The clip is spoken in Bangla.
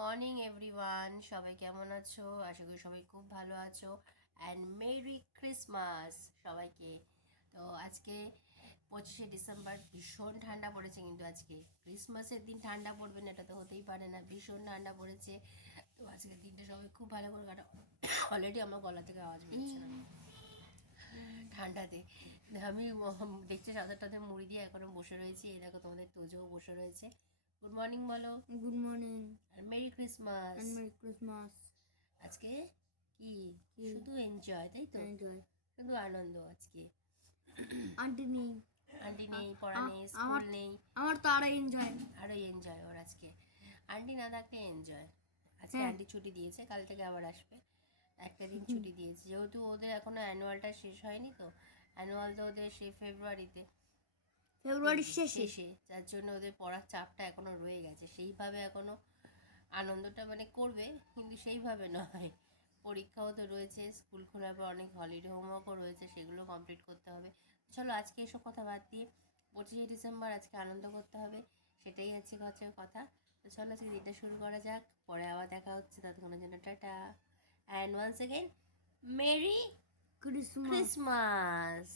মর্নিং এভরিওয়ান, সবাই কেমন আছো? আশা করি সবাই খুব ভালো আছো। অ্যান্ড মেরি ক্রিসমাস সবাইকে। তো আজকে 25শে ডিসেম্বর, ভীষণ ঠান্ডা পড়েছে, কিন্তু আজকে ক্রিসমাসের দিন ঠান্ডা পড়বে না এটা তো হতেই পারে না, ভীষণ ঠান্ডা পড়েছে। তো আজকের দিনটা সবাই খুব ভালো করে কাটা। অলরেডি আমার গলা থেকে আওয়াজ বেরোচ্ছে না ঠান্ডাতে। আমি দেখছি চাদরটাতে মুড়ি দিয়ে এখনো বসে রয়েছি। এই দেখো তোমাদের তোজও বসে রয়েছে। গুড মর্নিং বলো। গুড মর্নিং আর merry Christmas. And merry Christmas. আজকে কি শুধু এনজয়, তাই তো? এনজয়। শুধু আনন্দ আজকে। আন্টি নেই, আন্টি নেই, পড়া নেই, স্কুল নেই, আমার তো আরো এনজয়। আরো এনজয় ওর আজকে। আন্টি না থাকলে এনজয়। আজকে হ্যাঁ। আন্টি ছুটি দিয়েছে, কাল থেকে আবার আসবে। একটা দিন ছুটি দিয়েছে, যেহেতু ওদের এখনো অ্যানুয়ালটা শেষ হয়নি। তো অ্যানুয়াল তো ওদের সেই ফেব্রুয়ারিতে, ফেব্রুয়ারির শেষে। যার জন্য ওদের পড়ার চাপটা এখনো রয়ে গেছে। সেইভাবে এখনো আনন্দটা মানে করবে, কিন্তু সেইভাবে নয়। পরীক্ষাও তো রয়েছে, স্কুল খোলার পর অনেক হলিডে হোমওয়ার্কও রয়েছে, সেগুলো কমপ্লিট করতে হবে। চলো আজকে এসব কথা বাদ দিয়ে 25শে ডিসেম্বর আজকে আনন্দ করতে হবে, সেটাই হচ্ছে কথা। তো চলো আজকে দিনটা শুরু করা যাক, পরে আবার দেখা হচ্ছে। ততক্ষণের জন্য tata, and once again merry Christmas. Christmas.